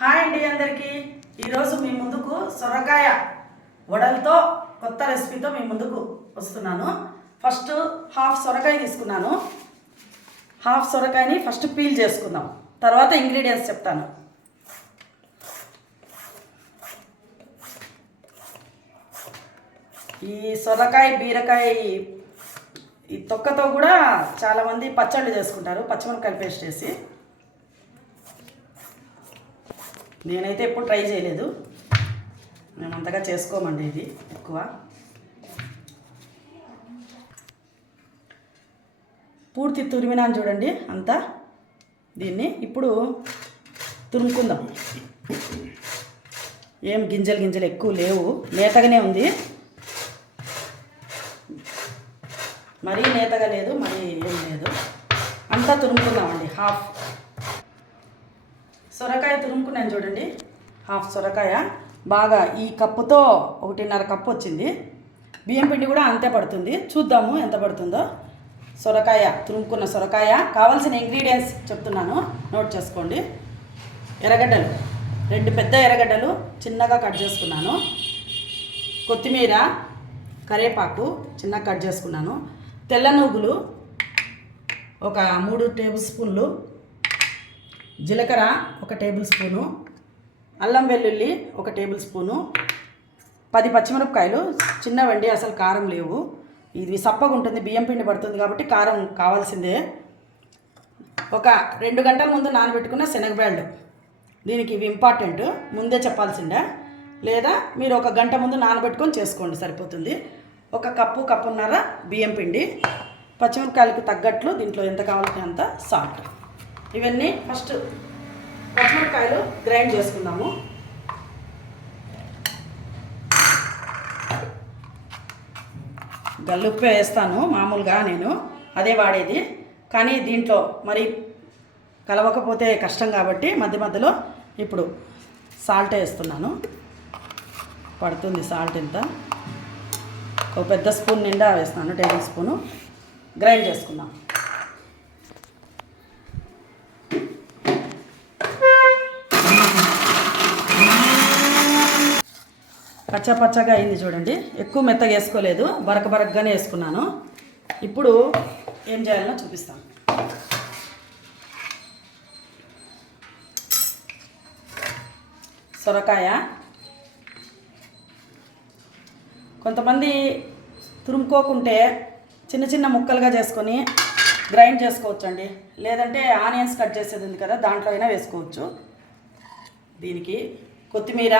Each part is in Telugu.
హాయ్ అండి అందరికీ. ఈరోజు మీ ముందుకు సొరకాయ వడలతో కొత్త రెసిపీతో మీ ముందుకు వస్తున్నాను. ఫస్ట్ హాఫ్ సొరకాయ తీసుకున్నాను. హాఫ్ సొరకాయని ఫస్ట్ పీల్ చేసుకుందాం, తర్వాత ఇంగ్రీడియంట్స్ చెప్తాను. ఈ సొరకాయ బీరకాయ ఈ తొక్కతో కూడా చాలామంది పచ్చళ్ళు చేసుకుంటారు, పచ్చిమిరపకాయలు పేస్ట్ చేసి. నేనైతే ఎప్పుడు ట్రై చేయలేదు, మేము అంతగా చేసుకోమండి ఇది ఎక్కువ. పూర్తి తురిమినాను చూడండి అంతా. దీన్ని ఇప్పుడు తురుముకుందాం. ఏం గింజలు ఎక్కువ లేవు, నేతగానే ఉంది. మరీ నేతగా లేదు, మరీ ఏం లేదు, అంతా తురుముకుందామండి. హాఫ్ సొరకాయ తురుముకున్నాను చూడండి. హాఫ్ సొరకాయ బాగా ఈ కప్పుతో 1.5 కప్పు వచ్చింది. బియ్యం పిండి కూడా అంతే పడుతుంది, చూద్దాము ఎంత పడుతుందో. సొరకాయ తురుముకున్న సొరకాయ. కావాల్సిన ఇంగ్రీడియంట్స్ చెప్తున్నాను, నోట్ చేసుకోండి. ఎర్రగడ్డలు 2 పెద్ద ఎర్రగడ్డలు చిన్నగా కట్ చేసుకున్నాను. కొత్తిమీర, కరివేపాకు చిన్నగా కట్ చేసుకున్నాను. తెల్ల నువ్వులు ఒక 3 టేబుల్ స్పూన్లు, జీలకర్ర 1 టేబుల్ స్పూను, అల్లం వెల్లుల్లి 1 టేబుల్ స్పూను, 10 పచ్చిమిరపకాయలు చిన్నవండి, అసలు కారం లేవు. ఇది సప్పగా ఉంటుంది, బియ్యం పిండి పడుతుంది కాబట్టి కారం కావాల్సిందే. ఒక 2 గంటల ముందు నానబెట్టుకున్న శనగబేళ్ళు, దీనికి ఇవి ఇంపార్టెంట్, ముందే చెప్పాల్సిందే. లేదా మీరు 1 గంట ముందు నానబెట్టుకొని చేసుకోండి, సరిపోతుంది. 1 కప్పున్నర బియ్యం పిండి, పచ్చిమిరపకాయలకు తగ్గట్లు దీంట్లో ఎంత కావాలంటే అంత సాల్ట్. ఇవన్నీ ఫస్ట్ పచ్చిమిరపకాయలు గ్రైండ్ చేసుకుందాము. గల్లుప్పే వేస్తాను మామూలుగా, నేను అదే వాడేది. కానీ దీంట్లో మరి కలవకపోతే కష్టం కాబట్టి మధ్య మధ్యలో ఇప్పుడు సాల్ట్ వేస్తున్నాను. పడుతుంది సాల్ట్ ఇంత, ఒక పెద్ద స్పూన్ నిండా వేస్తాను, టేబుల్ స్పూను. గ్రైండ్ చేసుకుందాం. పచ్చగా అయింది చూడండి, ఎక్కువ మెత్తగా వేసుకోలేదు, బరకగానే వేసుకున్నాను. ఇప్పుడు ఏం చేయాలో చూపిస్తాను. సొరకాయ కొంతమంది తురుముకోకుంటే చిన్న ముక్కలుగా చేసుకొని గ్రైండ్ చేసుకోవచ్చండి. లేదంటే ఆనియన్స్ కట్ చేసేది ఉంది కదా, దాంట్లో అయినా వేసుకోవచ్చు. దీనికి కొత్తిమీర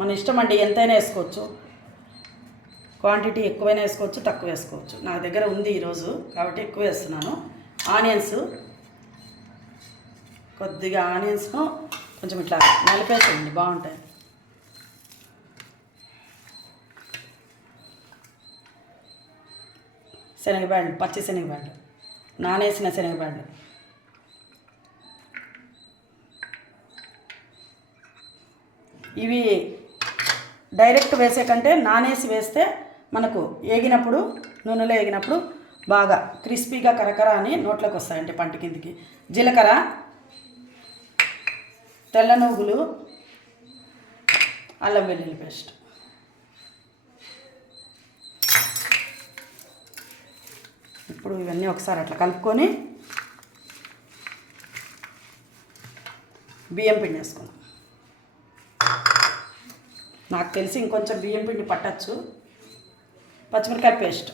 మన ఇష్టం అండి, ఎంతైనా వేసుకోవచ్చు. క్వాంటిటీ ఎక్కువైనా వేసుకోవచ్చు, తక్కువ వేసుకోవచ్చు. నా దగ్గర ఉంది ఈరోజు కాబట్టి ఎక్కువ వేస్తున్నాను. ఆనియన్స్ కొద్దిగా, ఆనియన్స్ను కొంచెం ఇట్లా నలిపేసేయండి, బాగుంటాయి. శనగబ్యాళ్ళు, పచ్చి శనగబ్యాళ్ళు, నానేసిన శనగబ్యాళ్ళు. ఇవి డైరెక్ట్ వేసే కంటే నానేసి వేస్తే మనకు ఏగినప్పుడు, నూనెలో ఏగినప్పుడు బాగా క్రిస్పీగా కరకర అని నోట్లోకి వస్తాయంటే పంట కిందికి. జీలకర్ర, తెల్ల నువ్వులు, అల్లం వెల్లుల్లి పేస్ట్. ఇప్పుడు ఇవన్నీ ఒకసారి అట్లా కలుపుకొని బియ్యం పిండి వేసుకున్నాం. నాకు తెలిసి ఇంకొంచెం బియ్యం పిండి పట్టచ్చు. పచ్చిమిరపకాయ పేస్ట్,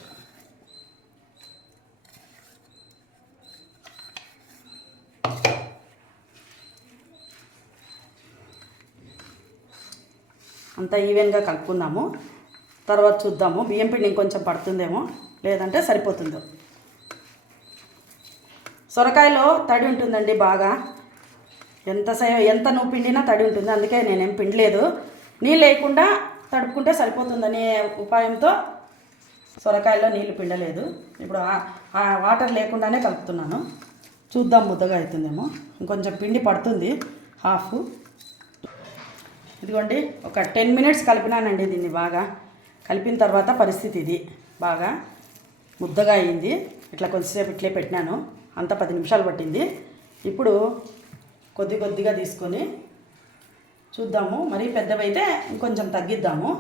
అంతా ఈవెన్గా కలుపుకుందాము. తర్వాత చూద్దాము, బియ్యం పిండి ఇంకొంచెం పడుతుందేమో, లేదంటే సరిపోతుందో. సొరకాయలో తడి ఉంటుందండి బాగా, ఎంత నువ్వు పిండినా తడి ఉంటుంది. అందుకే నేనేం పిండలేదు, నీళ్ళు లేకుండా తడుపుకుంటే సరిపోతుందనే ఉపాయంతో సొరకాయలో నీళ్ళు పిండలేదు. ఇప్పుడు ఆ వాటర్ లేకుండానే కలుపుతున్నాను. చూద్దాం ముద్దగా అవుతుందేమో, ఇంకొంచెం పిండి పడుతుంది, హాఫ్. ఇదిగోండి ఒక 10 మినిట్స్ కలిపినానండి దీన్ని. బాగా కలిపిన తర్వాత పరిస్థితి ఇది, బాగా ముద్దగా అయింది. ఇట్లా కొద్దిసేపు ఇట్లే పెట్టినాను, అంతా 10 నిమిషాలు పట్టింది. ఇప్పుడు కొద్ది కొద్దిగా తీసుకొని చూద్దాము. మరీ పెద్దవైతే ఇంకొంచెం తగ్గిద్దాము.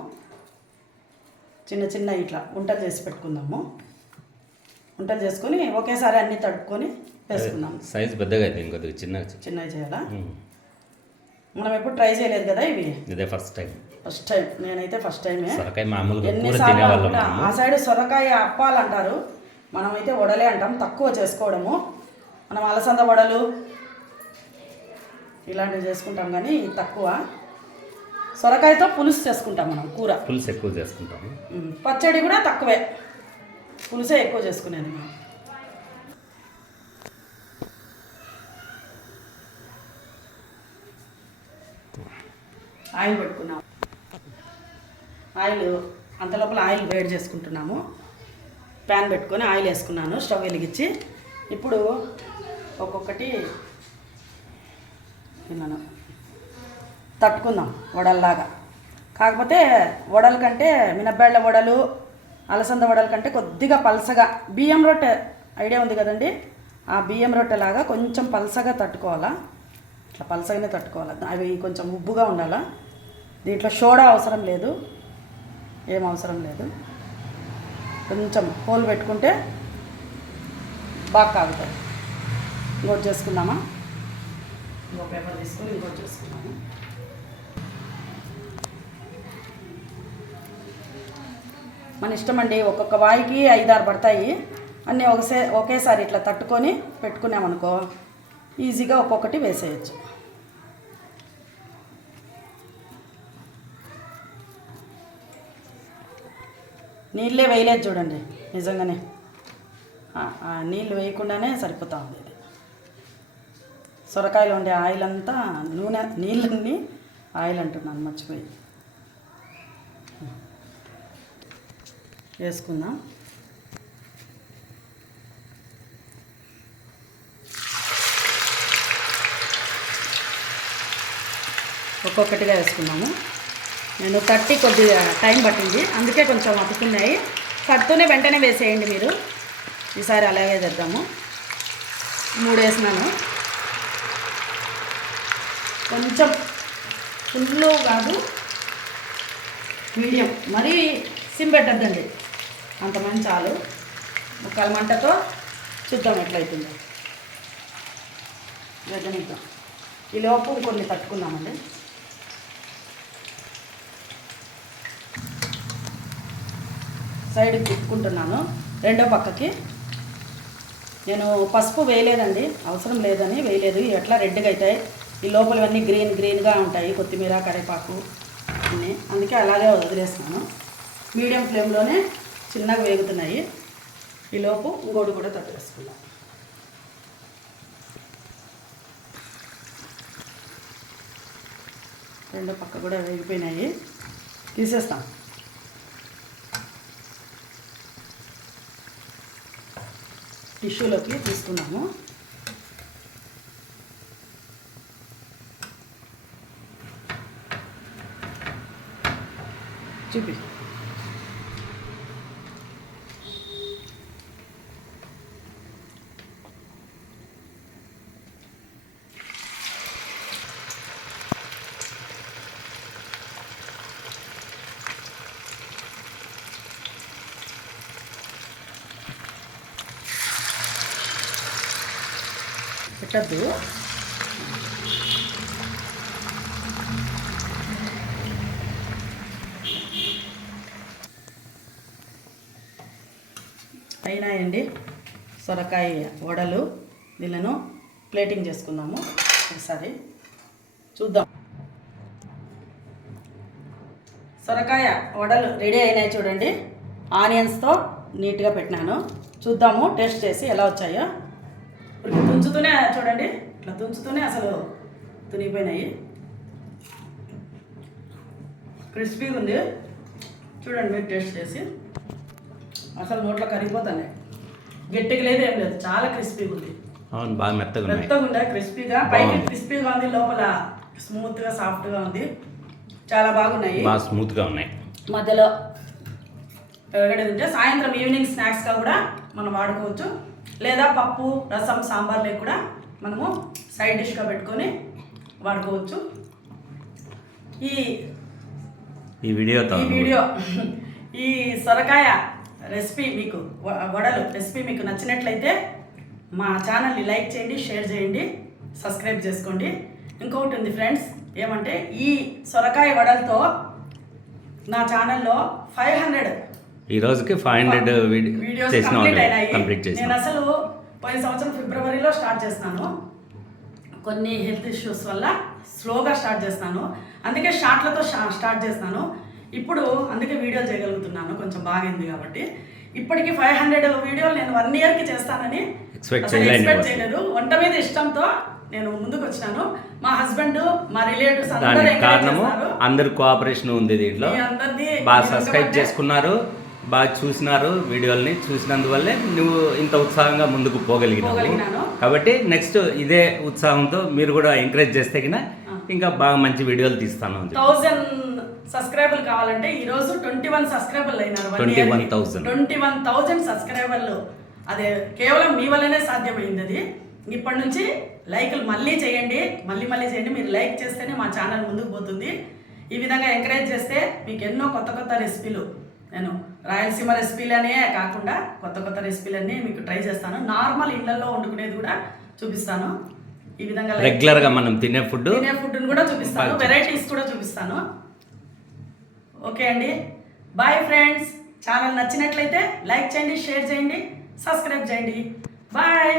చిన్న చిన్న ఇట్లా వంటలు చేసి పెట్టుకుందాము. వంటలు చేసుకొని ఒకేసారి అన్నీ తడుపుకొని వేసుకుందాం. సైజ్ పెద్దగా అయితే ఇంకొద్దిగా చిన్నగా చేయాలా? మనం ఎప్పుడు ట్రై చేయలేదు కదా ఇవి. ఇదే ఫస్ట్ టైం. నేనైతే ఫస్ట్ టైమే. సొరకాయ మామూలుగా ఎన్నిసార్లు ఆ సైడ్ సొరకాయ అప్పాలంటారు, మనమైతే వడలే అంటాం. తక్కువ చేసుకోవడము. మనం అలసంద వడలు ఇలాంటివి చేసుకుంటాం కానీ తక్కువ. సొరకాయతో పులుసు చేసుకుంటాం మనం, కూర పులుసు ఎక్కువ చేసుకుంటాము. పచ్చడి కూడా తక్కువే, పులుసే ఎక్కువ చేసుకునేది మనం. ఆయిల్ పెట్టుకున్నాం. ఆయిల్ అంతలోపల ఆయిల్ వేడి చేసుకుంటున్నాము. ప్యాన్ పెట్టుకొని ఆయిల్ వేసుకున్నాను, స్టవ్ వెలిగించి. ఇప్పుడు ఒక్కొక్కటి తిన్నాను తట్టుకుందాం వడల్లాగా. కాకపోతే వడల కంటే మినపబేళ్ళ వడలు, అలసంద వడల కంటే కొద్దిగా పలసగా, బియ్యం రొట్టె ఐడియా ఉంది కదండి, ఆ బియ్యం రొట్టెలాగా కొంచెం పలసగా తట్టుకోవాలా. ఇట్లా పలసగానే తట్టుకోవాలి. అవి కొంచెం ఉబ్బుగా ఉండాలా. దీంట్లో సోడా అవసరం లేదు, ఏం అవసరం లేదు. కొంచెం హోల్ పెట్టుకుంటే బాగా కాగుతాయి. ఇంకోటి చేసుకుందామా? ఇంకో పేపర్ తీసుకొని ఇంకోటి చేసుకుందాము. మన ఇష్టం అండి. ఒక్కొక్క వాయికి 5-6 పడతాయి. అన్నీ ఒకేసారి ఇట్లా తట్టుకొని పెట్టుకున్నామనుకో ఈజీగా ఒక్కొక్కటి వేసేయచ్చు. నీళ్ళే వేయలేదు చూడండి, నిజంగానే నీళ్ళు వేయకుండానే సరిపోతూ ఉంది ఇది. సొరకాయలో ఉండే ఆయిల్ అంతా నూనె, నీళ్ళన్నీ ఆయిల్ అంటున్నాను, మర్చిపోయి. వేసుకుందాం. ఒక్కొక్కటిగా వేసుకున్నాము. నేను తట్టి కొద్దిగా టైం పట్టింది, అందుకే కొంచెం అతుకున్నాయి. కడుతూనే వెంటనే వేసేయండి మీరు. ఈసారి అలాగే చేద్దాము. 3 వేసినాను. కొంచెం ఫుల్ కాదు, మీడియం, మరీ సిమ్ పెట్టద్దండి, అంతమంది చాలు. ముక్కల మంటతో చూద్దాం ఎట్లయితుందో. వేగనిద్దాం. ఈలోపు కొన్ని తట్టుకుందామండి. సైడ్కి తిప్పుకుంటున్నాను రెండో పక్కకి. నేను పసుపు వేయలేదండి, అవసరం లేదని వేయలేదు. ఎట్లా రెడ్గా అవుతాయి, ఈ లోపలవన్నీ గ్రీన్గా ఉంటాయి, కొత్తిమీర, కరివేపాకు అన్నీ, అందుకే అలాగే వదిలేస్తున్నాను. మీడియం ఫ్లేమ్లోనే చిన్నగా వేగుతున్నాయి. ఈలోపు ఇంకోటి కూడా తట్టేసుకుందాం. రెండో పక్క కూడా వేగిపోయినాయి, తీసేస్తాం. టిష్యూలోకి తీసుకున్నాము. చూపి పెట్టద్దు. అయినాయండి సొరకాయ వడలు. దీనిను ప్లేటింగ్ చేసుకుందాము. ఒకసారి చూద్దాం. సొరకాయ వడలు రెడీ అయినాయి చూడండి. ఆనియన్స్తో నీట్గా పెట్టినాను. చూద్దాము టేస్ట్ చేసి ఎలా వచ్చాయో. తుంచుతూనే చూడండి, ఇట్లా తుంచుతూనే అసలు తునిగిపోయినాయి. క్రిస్పీగా ఉంది చూడండి. మీరు టేస్ట్ చేసి అసలు నోట్లో కరిగిపోతాయి. గట్టిగా లేదు, ఏం లేదు, చాలా క్రిస్పీగా ఉంది. బాగా మెత్తగా ఉంది, క్రిస్పీగా. పైకి క్రిస్పీగా ఉంది, లోపల స్మూత్గా సాఫ్ట్గా ఉంది. చాలా బాగున్నాయి, బాగా స్మూత్గా ఉన్నాయి. మధ్యలో ఎరగడేది ఉంటే సాయంత్రం ఈవినింగ్ స్నాక్స్గా కూడా మనం వాడుకోవచ్చు. లేదా పప్పు, రసం, సాంబార్లో కూడా మనము సైడ్ డిష్గా పెట్టుకొని వాడుకోవచ్చు. ఈ వీడియో ఈ సొరకాయ రెసిపీ మీకు వడలు రెసిపీ మీకు నచ్చినట్లయితే మా ఛానల్ని లైక్ చేయండి, షేర్ చేయండి, సబ్స్క్రైబ్ చేసుకోండి. ఇంకొకటి ఉంది ఫ్రెండ్స్, ఏమంటే ఈ సొరకాయ వడలతో నా ఛానల్లో 500 ఈ రోజుకి 500 వీడియోస్ చేసిన కంప్లీట్ అయినాయి. నేను అసలు పోయిన సంవత్సరం ఫిబ్రవరిలో స్టార్ట్ చేస్తున్నాను. కొన్ని హెల్త్ ఇష్యూస్ వల్ల స్లోగా స్టార్ట్ చేస్తాను, అందుకే షార్ట్లతో స్టార్ట్ చేస్తాను. ఇప్పుడు అందుకే వీడియోలు చేయగలుగుతున్నాను, కొంచెం బాగైంది కాబట్టి. ఇప్పటికి 500 వీడియోలు నేను 1 ఇయర్కి చేస్తానని ఎక్స్పెక్ట్ చేయలేదు. వంట మీద ఇష్టంతో నేను ముందుకు వచ్చినాను. మా హస్బెండ్, మా రిలేటివ్స్ దానికి కారణము అందరి కోఆపరేషన్ ఉంది దీంట్లో. బాగా సబ్స్క్రైబ్ చేసుకున్నారు, బాగా చూసినారు, వీడియోల్ని చూసినందువల్లే నువ్వు ఇంత ఉత్సాహంగా ముందుకు పోగలిగినావు. కాబట్టి నెక్స్ట్ ఇదే ఉత్సాహంతో మీరు కూడా ఎంకరేజ్ చేస్తే కినా ఇంకా బాగా మంచి వీడియోలు తీస్తాను. 1000 సబ్స్క్రైబర్లు కావాలంటే ఈ రోజు 21 సబ్స్క్రైబర్లు అయినారు. 21,000 సబ్స్క్రైబర్లు. అదే కేవలం మీ వల్లనే సాధ్యమైంది. అది ఇప్పటి నుంచి లైక్లు మళ్ళీ చేయండి. మీరు లైక్ చేస్తేనే మా ఛానల్ ముందుకు పోతుంది. ఈ విధంగా ఎంకరేజ్ చేస్తే మీకు ఎన్నో కొత్త రెసిపీలు, నేను రాయలసీమ రెసిపీలనే కాకుండా కొత్త రెసిపీలన్నీ మీకు ట్రై చేస్తాను. నార్మల్ ఇళ్లలో వండుకునేది కూడా చూపిస్తాను. ఈ విధంగా రెగ్యులర్గా మనం తినే ఫుడ్ని కూడా చూపిస్తాను, వెరైటీస్ కూడా చూపిస్తాను. ఓకే అండి, బాయ్ ఫ్రెండ్స్. ఛానల్ నచ్చినట్లయితే లైక్ చేయండి, షేర్ చేయండి, సబ్స్క్రైబ్ చేయండి. బాయ్.